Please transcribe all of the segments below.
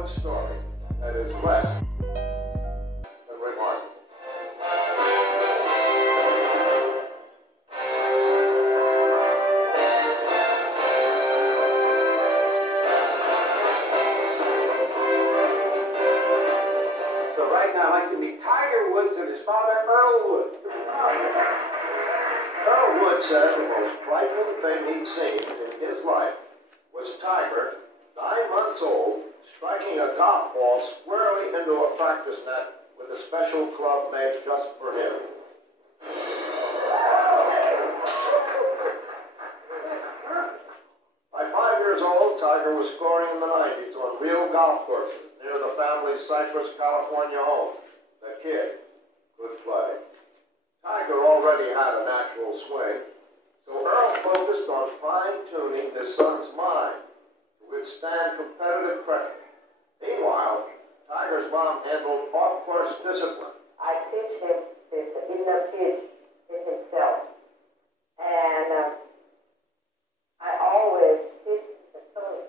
Woods story that is less than remarkable. So right now I'd like to meet Tiger Woods and his father, Earl Woods. Earl Woods said the most frightening thing he'd seen in his life was Tiger, 9 months old, striking a golf ball squarely into a practice net with a special club made just for him. By 5 years old, Tiger was scoring in the 90s on real golf courses near the family's Cypress, California home. The kid could play. Tiger already had a natural swing, so Earl focused on fine-tuning his son's mind to withstand competitive pressure. Meanwhile, Tiger's mom handled off-course discipline. I teach him to be no kid in himself. And I always teach the son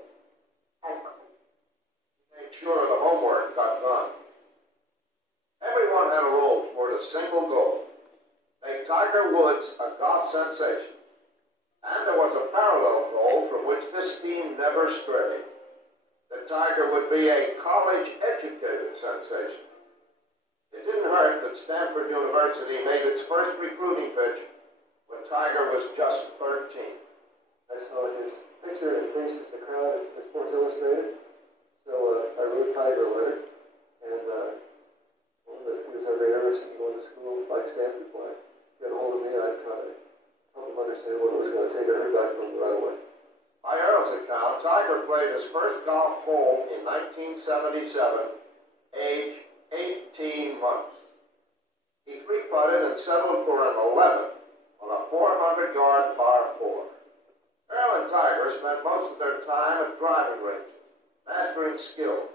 and Made sure the homework got done. Everyone had a role toward a single goal: make Tiger Woods a golf sensation. And there was a parallel goal from which this team never strayed: that Tiger would be a college-educated sensation. It didn't hurt that Stanford University made its first recruiting pitch when Tiger was just 13. I saw his picture and faces the crowd at Sports Illustrated, so I wrote Tiger a letter, and told him that he was very interested in going to school like Stanford why. He got a hold of me, and I tried to help him understand what it was going to take. I heard back from him right away. By Earl's account, Tiger played his first golf hole in 1977, age 18 months. He three-putted and settled for an 11 on a 400-yard par 4. Earl and Tiger spent most of their time at driving ranges, mastering skills.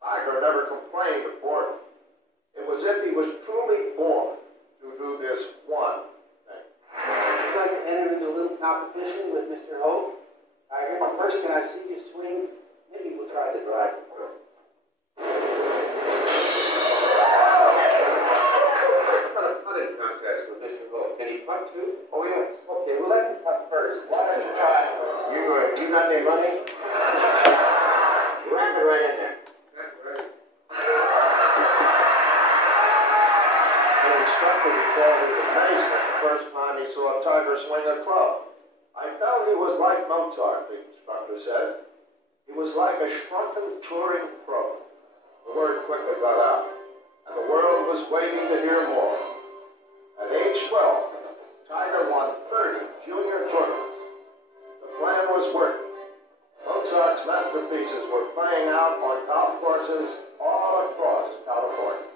Tiger never complained of boredom. It was as if he was truly born to do this one thing. Would you like to enter into a little competition with Mr. Hope? Tiger, first can I see you swing? Maybe we'll try the drive. Putting contest with Mr. Hope. Can he putt too? Oh yes. Okay, well let him putt first. Why don't you try? You got any money? You have it right in there. That's right. The instructor recalled his amazement the first time he saw Tiger swing a club. I felt he was like Mozart, the instructor said. He was like a shrunken touring pro. The word quickly got out, and the world was waiting to hear more. At age 12, Tiger won 30 junior tournaments. The plan was working. Mozart's masterpieces were playing out on golf courses all across California.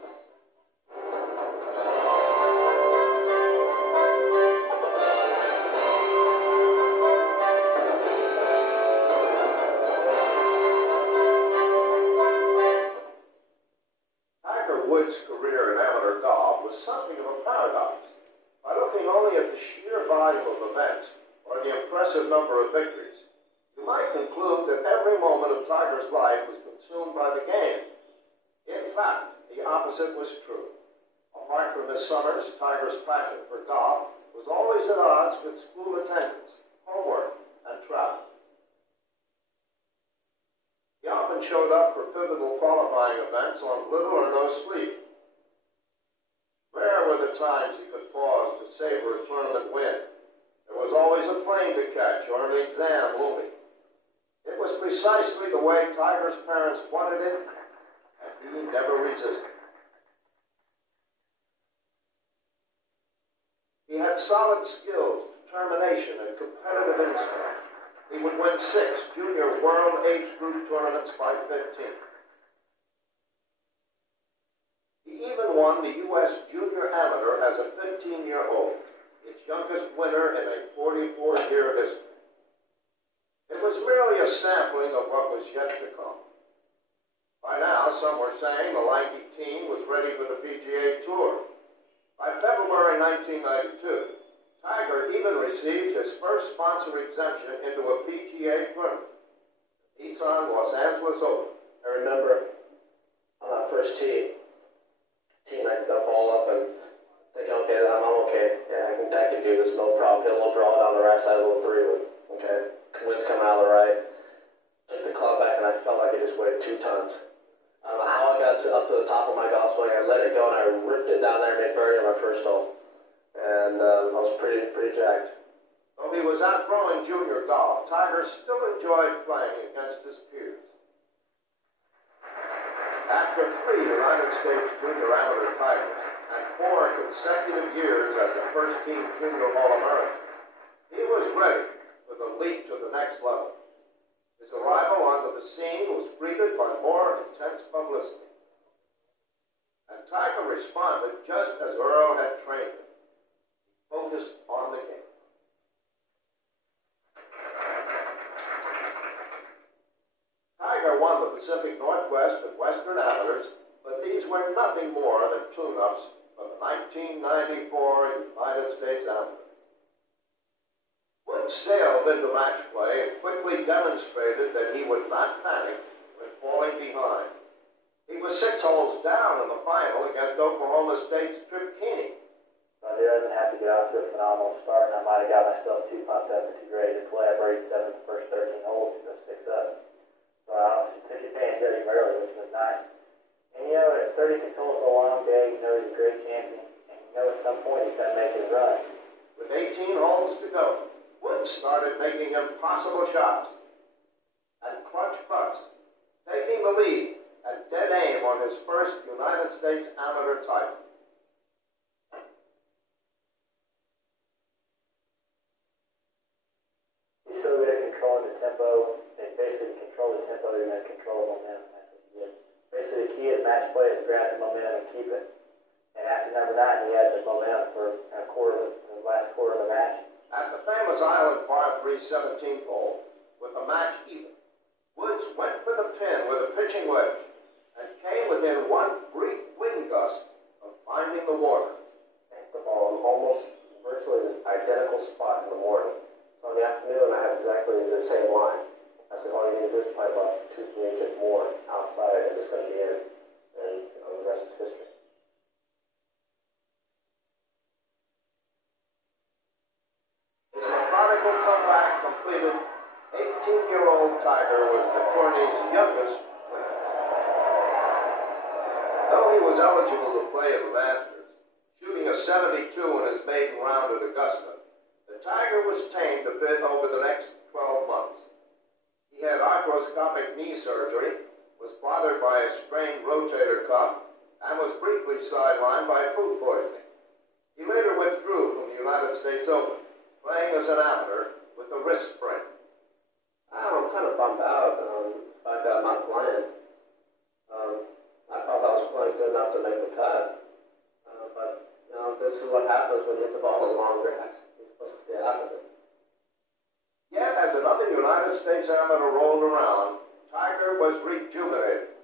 Woods' career in amateur golf was something of a paradox. By looking only at the sheer volume of events or the impressive number of victories, you might conclude that every moment of Tiger's life was consumed by the game. In fact, the opposite was true. Apart from his summers, Tiger's passion for golf was always at odds with school attendance, homework, and travel. He often showed up for pivotal qualifying events on little or no sleep. Rare were the times he could pause to savor a tournament win. There was always a plane to catch or an exam looming. It was precisely the way Tiger's parents wanted it, and he never resisted. He had solid skills, determination, and competitive instinct. He would win 6 junior world age group tournaments by 15. He even won the U.S. Junior Amateur as a 15-year-old, its youngest winner in a 44-year history. It was merely a sampling of what was yet to come. By now, some were saying the lanky teen was ready for the PGA Tour. By February 1992, Tiger even received his first sponsor exemption into a PGA tournament, the Nissan Los Angeles Open, I remember on that first tee, teammate got the ball up and thinking, okay, I'm okay. Yeah, I can do this, no problem. Hit a little draw down the right side, a little 3-wood. Okay, wind's coming out of the right. Took the club back and I felt like it just weighed 2 tons. I don't know how I got up to the top of my golf swing. I let it go and I ripped it down there and made birdie on my first hole. And I was pretty jacked. Though he was outgrowing junior golf, Tiger still enjoyed playing against his peers. After 3 United States Junior Amateur titles and 4 consecutive years as the first-team Junior All-American, he was ready for the leap to the next level. His arrival onto the scene was greeted by more intense publicity. And Tiger responded just as Earl had trained him. He focused on the game. Tiger won the Pacific Northwest and Western Amateurs, but these were nothing more than tune-ups for the 1994 United States Amateur. Woods sailed into match play and quickly demonstrated that he would not panic when falling behind. He was 6 holes down in the final against Oklahoma State's Trip Keeney. But he doesn't have to get off to a phenomenal start, and I might have got myself too pumped up and too ready to play. I birdied 7 the first 13 holes to go 6 up. So I obviously took advantage of him early, which was nice. And you know, at 36 holes is a long day, you know he's a great champion, and you know at some point he's got to make his run. With 18 holes to go, Woods started making impossible shots and clutch putts, taking the lead at dead aim on his first United States Amateur title. He's so good at controlling the tempo. They basically control the tempo, they're going to control the momentum. That's what he did. Basically, the key of match play is grab the momentum and keep it. And after number 9, he had the momentum for the last quarter of the match. At the famous Island Par 3 17th hole, with the match even, Woods went for the pin with a pitching wedge and came within one brief wind gust of finding the water. Hit the ball in almost virtually the identical spot in the morning. So in the afternoon, I had exactly the same line. I said, all you need to do is play about 2-3 inches more outside, and it's going to be in. And the rest is history. His methodical comeback completed, 18-year-old Tiger was the tourney's youngest winner. Though he was eligible to play at the Masters, shooting a 72 in his maiden round at Augusta, the Tiger was tamed a bit over the next 12 months. He had arthroscopic knee surgery, was bothered by a strained rotator cuff, and was briefly sidelined by food poisoning. He later withdrew from the United States Open, playing as an amateur with a wrist sprain. I'm kind of bummed out by that I'm not playing. I thought I was playing good enough to make the cut. But, this is what happens when you hit the ball in the long grass. You're supposed to stay out of it. Yet, as another United States amateur rolled around, Tiger was rejuvenated.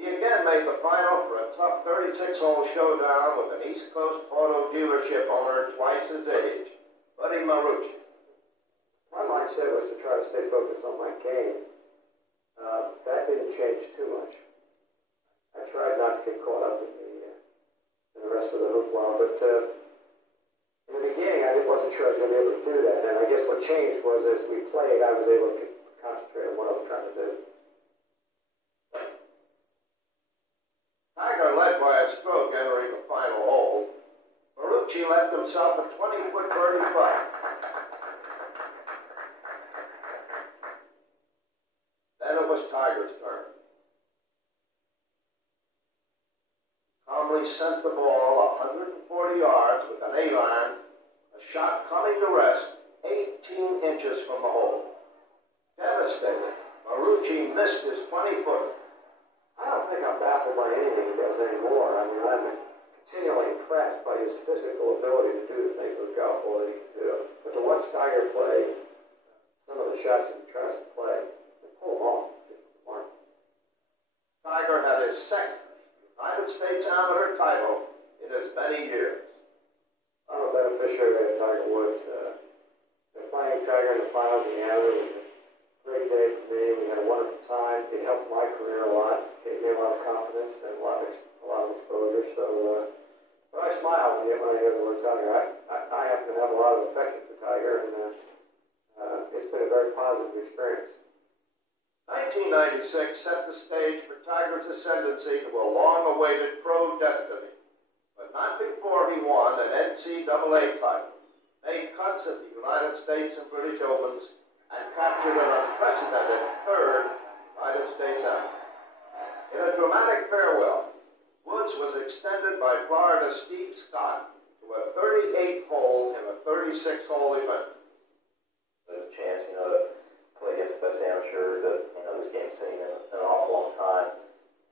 He again made the final for a tough 36-hole showdown with an East Coast auto dealership owner twice his age, Buddy Marucci. My mindset was to try to stay focused on my game. That didn't change too much. I tried not to get caught up in the rest of the hoopla, but in the beginning I wasn't sure I was going to be able to do that. And I guess what changed was as we played, I was able to concentrate on what I was trying to do. Tiger led by a stroke entering the final hole. Marucci left himself a 20-foot birdie putt. Then it was Tiger's turn. Calmly sent the ball 140 yards with an 8-iron, a shot coming to rest 18 inches from the hole. Devastated, Marucci missed his 20-footer. I don't think I'm baffled by anything he does anymore. I mean, I'm continually impressed by his physical ability to do the things with golf ball that he can do. But to watch Tiger play, some of the shots that he tries to play, and pull them off, it's just remarkable. Tiger had his second United States Amateur title in as many years. I'm a beneficiary of Tiger Woods. They're playing Tiger in the finals in the Amateur with great day for me. We had a wonderful time. It helped my career a lot. It gave me a lot of confidence and a lot of exposure. So, but I smile when I hear the word Tiger. I happen to have a lot of affection for Tiger, and it's been a very positive experience. 1996 set the stage for Tiger's ascendancy to a long-awaited pro destiny, but not before he won an NCAA title, made cuts at the United States and British Opens, and captured an unprecedented third United States amateur. In a dramatic farewell, Woods was extended by Florida Steve Scott to a 38-hole in a 36-hole event. There's a chance, to play against the best amateur that, this game's seen in an awful long time.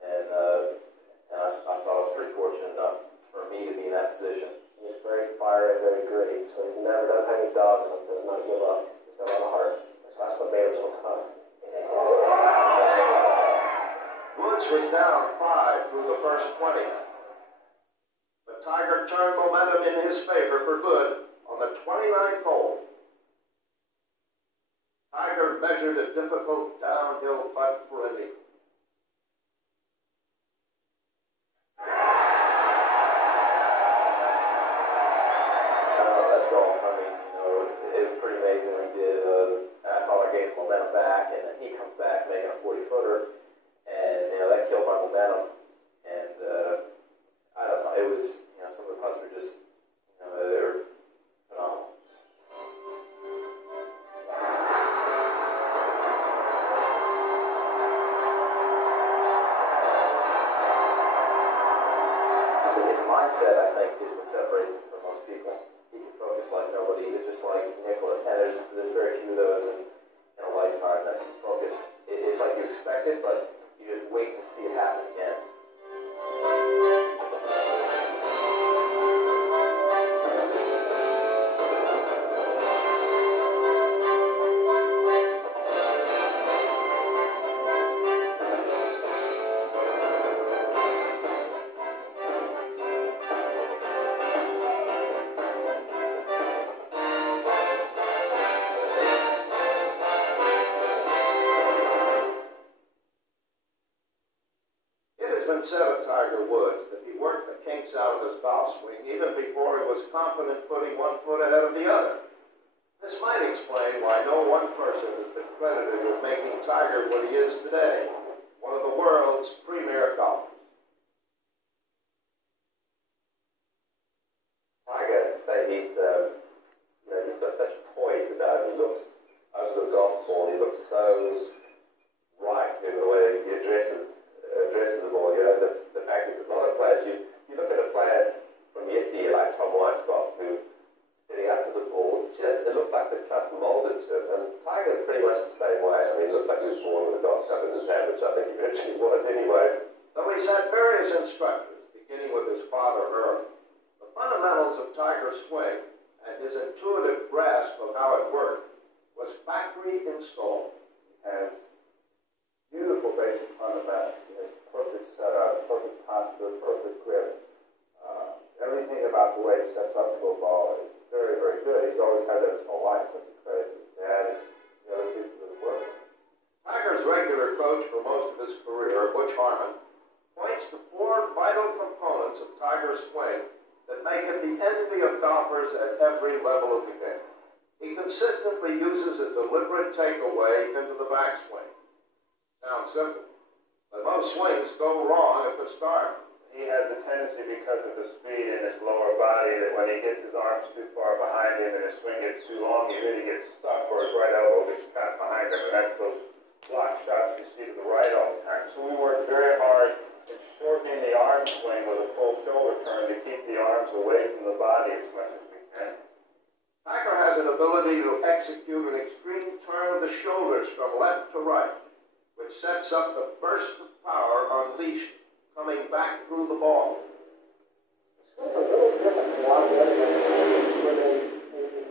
And I thought I was pretty fortunate enough for me to be in that position. He's very fiery, very gritty, so he's never done any dogs and does not give up. He's got a lot of heart. So that's what made him so tough. Woods was down 5 through the first 20. But Tiger turned momentum in his favor for good on the 29th hole. Tiger measured a difficult downhill putt for an eagle. That's golf. It was pretty amazing when he did. I thought I gave him momentum back, and then he comes back making a 40-footer, and that killed my momentum. And I don't know. It was some of the putts were just they were phenomenal. His mindset, I think, is what separates him from most people. He can focus like nobody. He's just like Nicholas, and there's very few of those in a lifetime that can focus. It's like you expect it, but you just wait to see it happen again. Said of Tiger Woods that he worked the kinks out of his golf swing even before he was confident putting one foot ahead of the other. This might explain why no one person has been credited with making Tiger what he is today, one of the world's premier golfers. I gotta say, he's got such poise about him. He looks over the golf ball. He looks so right in the way he addresses the ball. The fact that a lot of players, you look at a player from yesteryear like Tom Weiskopf, who sitting up to the ball, it looks like the club molded to it. And Tiger's pretty much the same way. It looks like he was born with a golf club in his hand, which I think he eventually was anyway. Though he's had various instructors, beginning with his father Earl, the fundamentals of Tiger's swing and his intuitive grasp of how it worked was factory installed. He has beautiful basic fundamentals. He has perfect setup, perfect posture, perfect grip. Everything about the way he sets up to a ball is very, very good. He's always had that his whole life, which is credit to his dad and the other people that have worked with him. Tiger's regular coach for most of his career, Butch Harmon, points to 4 vital components of Tiger's swing that make it the envy of golfers at every level of the game. He consistently uses a deliberate takeaway into the backswing. Sounds simple, but most swings go wrong at the start. He has the tendency, because of the speed in his lower body, that when he gets his arms too far behind him and his swing gets too long, he really gets stuck, or his right elbow gets caught behind him, and that's those block shots you see to the right all the time. So we work very hard at shortening the arm swing with a full shoulder turn to keep the arms away from the body as much as we can. Tiger has an ability to execute an extreme turn of the shoulders from left to right, which sets up the burst of power unleashed coming back through the ball. It's a little different than a lot of the other games where they're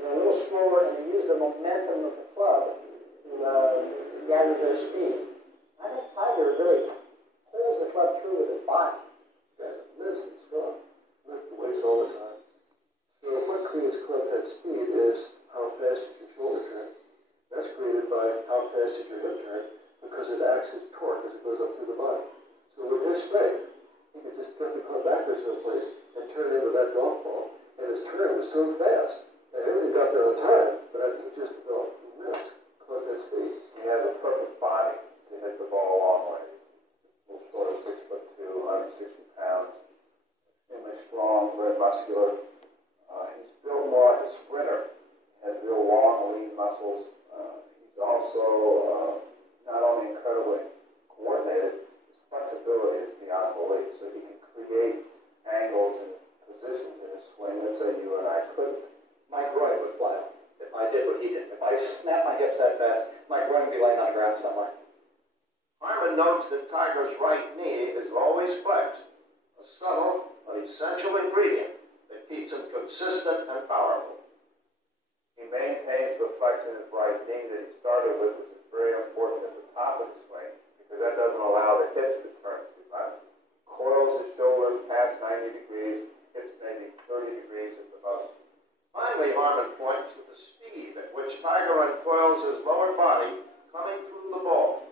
a little slower and they use the momentum of the club to gather their speed. I think Tiger really pulls the club through with his body. That's immensely strong. Lift the weights all the time. So what creates club head speed is how fast you can shoulder turn. That's created by how fast did your hip turn, because it acts as torque as it goes up through the body. So with his strength, he could just get the car backwards in place and turn it into that golf ball. And his turn was so fast that everything got there on time, but I think just about missed caught that speed. He has a perfect body to hit the ball a long way. A little short of 6'2", 160 pounds. Extremely strong, very muscular. He's built more like a sprinter. He has real long, lean muscles. He's also not only incredibly coordinated, his flexibility is beyond belief. So he can create angles and positions in his swing that say you and I couldn't. My groin would fly out if I did what he did. If I snapped my hips that fast, my groin would be laying on the ground somewhere. Harmon notes that Tiger's right knee is always flexed, a subtle but essential ingredient that keeps him consistent and powerful. He maintains the flex in his right knee that he started with, which is very important at the top of the swing, because that doesn't allow the hips to turn too much. Coils his shoulders past 90 degrees, hips maybe 30 degrees at the most. Finally, Harmon points to the speed at which Tiger uncoils his lower body coming through the ball.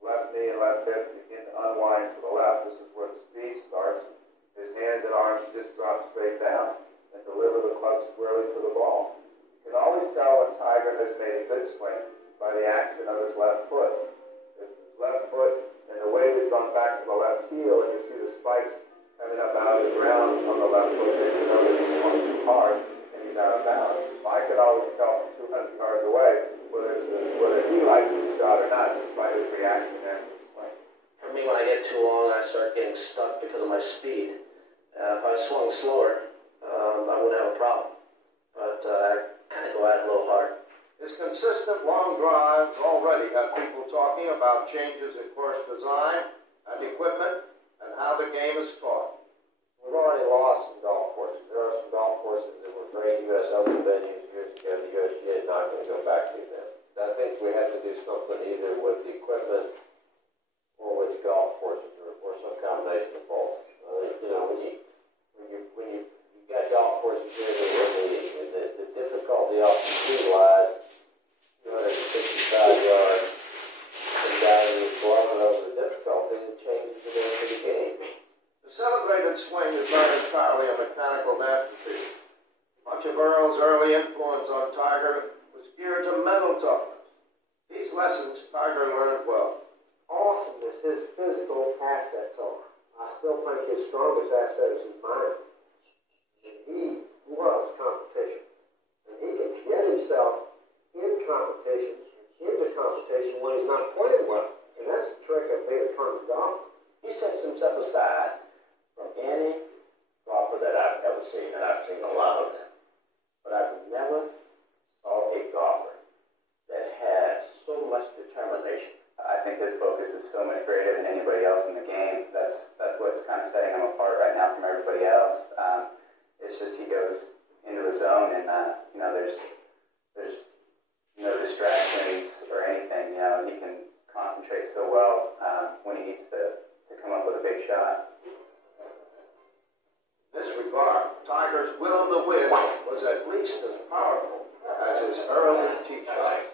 Left knee and left hip begin to unwind to the left. This is where the speed starts. His hands and arms just drop straight down and deliver the club squarely to the ball. You can always tell when Tiger has made a good swing by the action of his left foot. If his left foot and the weight has gone back to the left heel, and you see the spikes coming up out of the ground on the left foot, then you know that he's swung too hard and he's out of balance. I can always tell from 200 yards away whether he likes the shot or not just by his reaction after the swing. For me, when I get too long, I start getting stuck because of my speed. If I swung slower, I wouldn't have a problem. But I kind of go at it a little hard. His consistent long drives already have people talking about changes in course design and equipment and how the game is taught. We've already lost some golf courses. There are some golf courses that were great U.S. Open venues years ago. The USGA is not going to go back to them. I think we have to do something either with the equipment or with the golf courses, or some combination of both. When you got golf courses here that the difficulty off the tee lies 265 yards, and guys are blubbering over the difficulty, and it changes the name of the game. The celebrated swing is not entirely a mechanical masterpiece. Much of Earl's early influence on Tiger was geared to mental toughness. These lessons Tiger learned well. Awesomeness, his physical assets are. I still think his strongest asset is his mind. And he loves competition. And he can get himself in competition, into competition when he's not playing well. And that's the trick of being a tournament golfer. He sets himself aside from any golfer that I've ever seen, and I've seen a lot of them. But I've never saw a golfer that has so much determination. I think his focus is so much greater than anybody else in the game. That's what's kind of setting him apart right now from everybody else. It's just he goes into his zone, and there's no distractions or anything. And he can concentrate so well when he needs to come up with a big shot. In this regard, Tiger's will to win was at least as powerful as his early tee shot.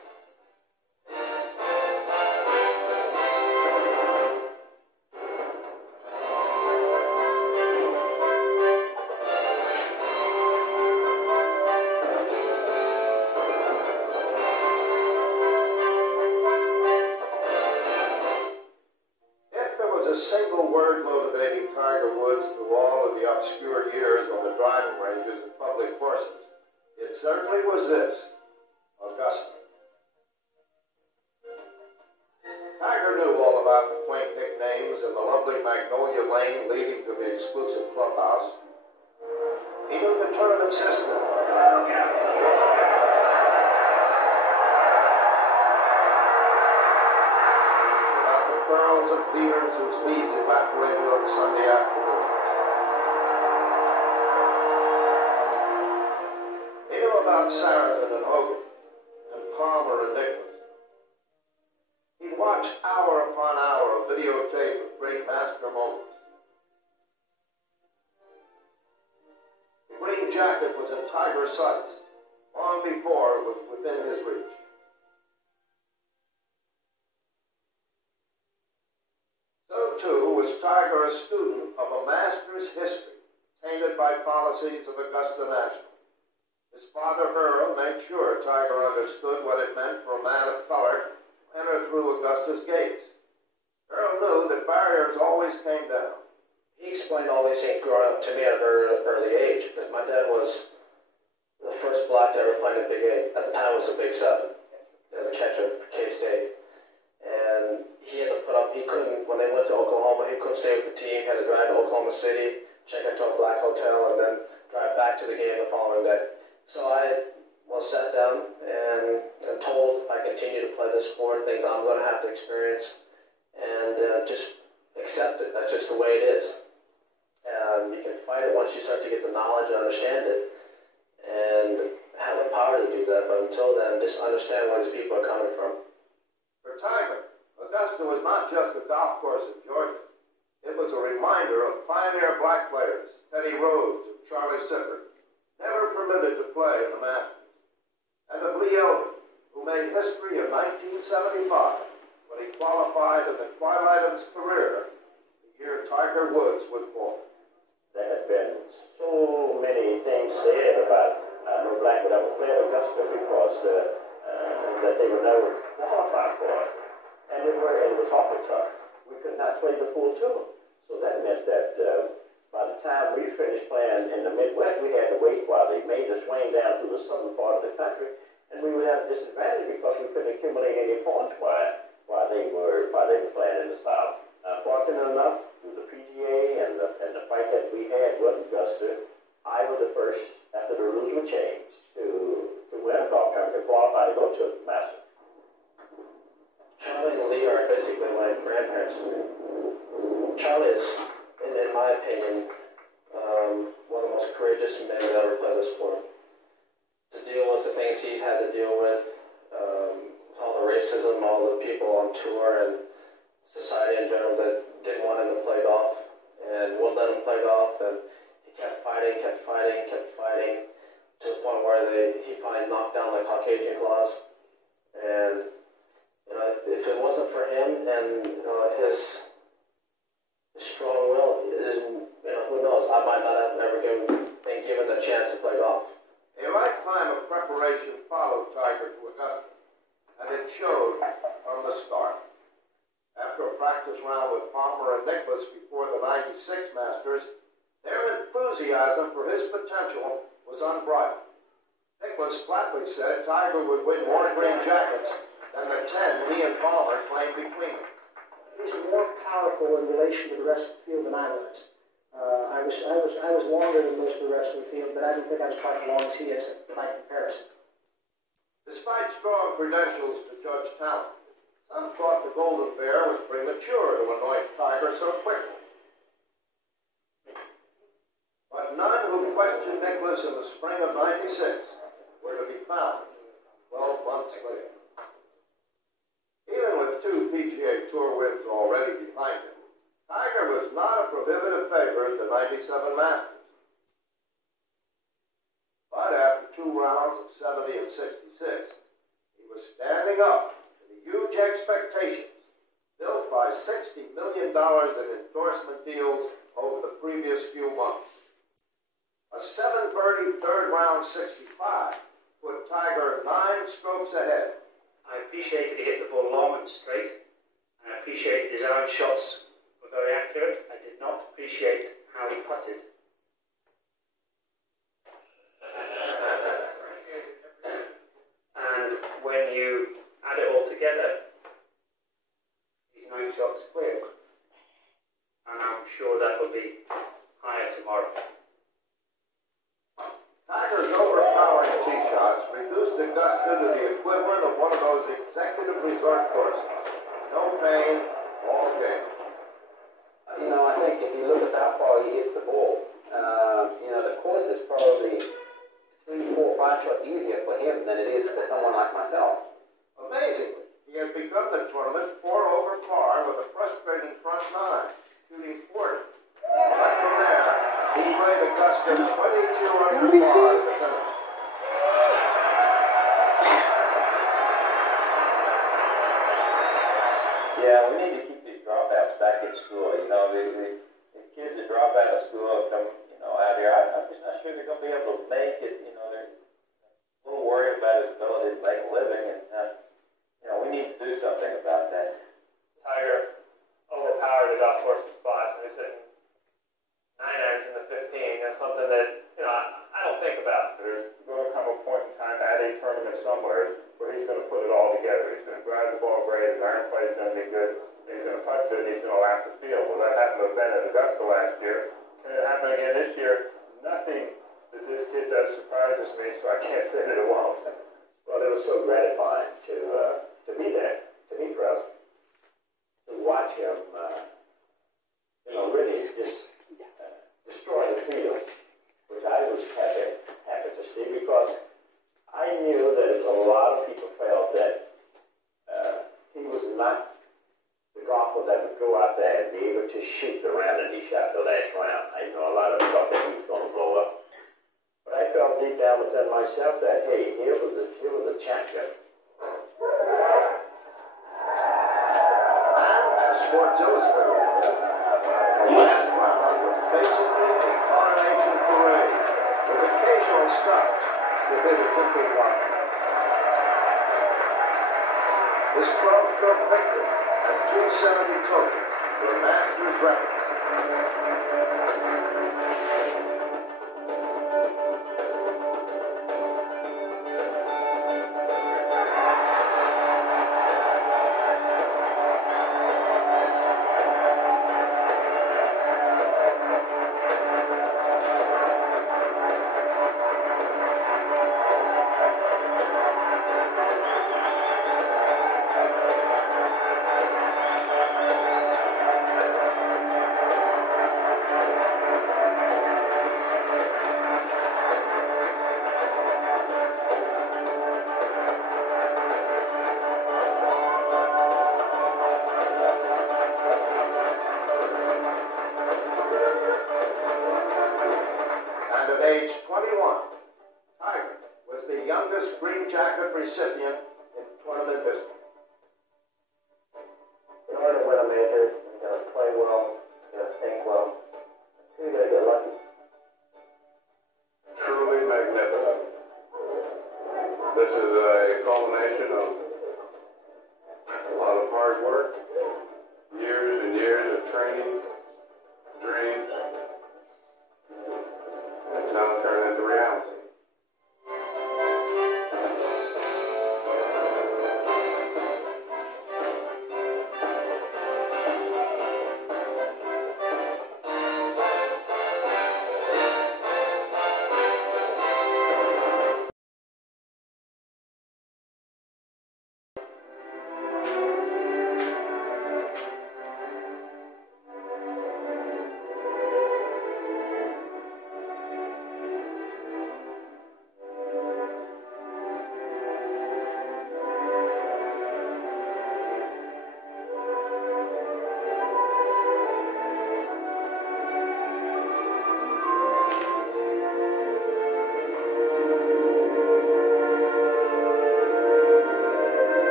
Obscure years on the driving ranges and public courses, it certainly was this: Augusta. Tiger knew all about the quaint nicknames and the lovely Magnolia Lane leading to the exclusive clubhouse. He knew the tournament system. About the pearls of leaders whose leads evaporated on Sunday afternoon. About Sarandon and Hogan, and Palmer and Nicklaus. He'd watch hour upon hour of videotape of great master moments. The green jacket was in Tiger's sights long before it was within his reach. too, was Tiger a student of a master's history, tainted by policies of Augusta National. His father, Earl, made sure Tiger understood what it meant for a man of color to enter through Augusta's gates. Earl knew that barriers always came down. He explained all these things growing up to me at a very early age, because my dad was the first black to ever play in the Big 8. At the time, it was the Big 7 as a catcher for K-State. And he had to put up, he couldn't, when they went to Oklahoma, he couldn't stay with the team. He had to drive to Oklahoma City, check into a black hotel, and then drive back to the game the following day. So I was sat down and told I continue to play this sport, things I'm going to have to experience, and just accept it. That's just the way it is. You can fight it once you start to get the knowledge and understand it, and have the power to do that. But until then, just understand where these people are coming from. For Tiger, Augusta was not just a golf course in Georgia. It was a reminder of pioneer black players, Teddy Rhodes and Charlie Sifford, never permitted to play in the Masters, and of Lee Eldon, who made history in 1975 when he qualified in the twilight of his career, the year Tiger Woods was born. There have been so many things said about no black would ever play at Augusta because that they would never qualify for it. And it was awfully tough. We could not play the full tune. So that meant that by the time we finished playing in the Midwest, we had to wait while they made the swing down through the southern part of the country, and we would have a disadvantage because we couldn't accumulate any points while they were playing in the South. Fortunate enough, through the PGA and the fight that we had with Augusta, I was the first, after the rules were changed, to win a golf tournament, to qualify to go to the Masters. Charlie and Lee are basically my grandparents. Charlie is, in my opinion, one of the most courageous men that ever played the sport. To deal with the things he's had to deal with, all the racism, all the people on tour, and society in general that didn't want him to play golf and wouldn't let him play golf, and he kept fighting, to the point where he finally knocked down the Caucasian clause. And if it wasn't for him and his strong will, who knows? I might not have ever been given the chance to play golf. A lifetime of preparation followed Tiger to Augusta, and it showed from the start. After a practice round with Palmer and Nicklaus before the '96 Masters, their enthusiasm for his potential was unbridled. Nicklaus flatly said Tiger would win more green jackets than the 10 he and Palmer claimed between them. He's more powerful in relation to the rest of the field than I was. I was longer than most of the rest of the field, but I didn't think I was quite as long as he is by comparison. Despite strong credentials to judge talent, some thought the Golden Bear was premature to anoint Tiger so quickly. But none who questioned Nicklaus in the spring of '96 were to be found 12 months later. Even with 2 PGA Tour wins already behind him, Tiger was not a prohibitive favorite at the '97 Masters. But after 2 rounds of 70 and 66, he was standing up to the huge expectations built by $60 million in endorsement deals over the previous few months. A 7-birdie third round 65 put Tiger 9 strokes ahead. I appreciated he hit the ball long and straight, and I appreciated his iron shots were very accurate. I did not appreciate how he putted. And when you add it all together, these 9 shots clear. And I'm sure that'll be higher tomorrow. Tiger's overpowering tee shots reduced Augusta to the equivalent of one of those executive resort courses. No pain, all gain. I think if you look at how far he hits the ball, the course is probably 3, 4, 5 shots easier for him than it is for someone like myself. Amazingly, he has begun the tournament 4 over par with a frustrating front 9, shooting 40. But from there, he played Augusta 22 under par to finish. Yeah, we need to keep these dropouts back at school. You know, the kids that drop out of school come, out here. I'm just not sure they're going to be able to make it. You know, they're a little worried about his ability to make a living, and we need to do something about that. Tiger overpowered the golf course in spots, and he's hitting 9 irons in the 15. That's something that I don't think about. There's going to come a point in time at a tournament somewhere where he's going to put it all together. He's going to drive the ball great, his iron play is going to be good, he's going to putt good, and he's going to lap the field. Well, that happened to Ben at Augusta last year. Can it happen again this year? Nothing that this kid does surprises me, so I can't say that it won't. Well, it was so gratifying to be there, to be present, to watch him, really just destroy the field, which I was happy to see, because I knew that a lot of people felt that he was not the golfer that would go out there and be able to shoot the round that he shot the last round. I know a lot of them thought that he was going to blow up. But I felt deep down within myself that, hey, here was a champion. And Sports Illustrated, the last round was basically a coronation parade with occasional stops to bid a tipping one. This 12-stroke victory at 270 total, the Masters record.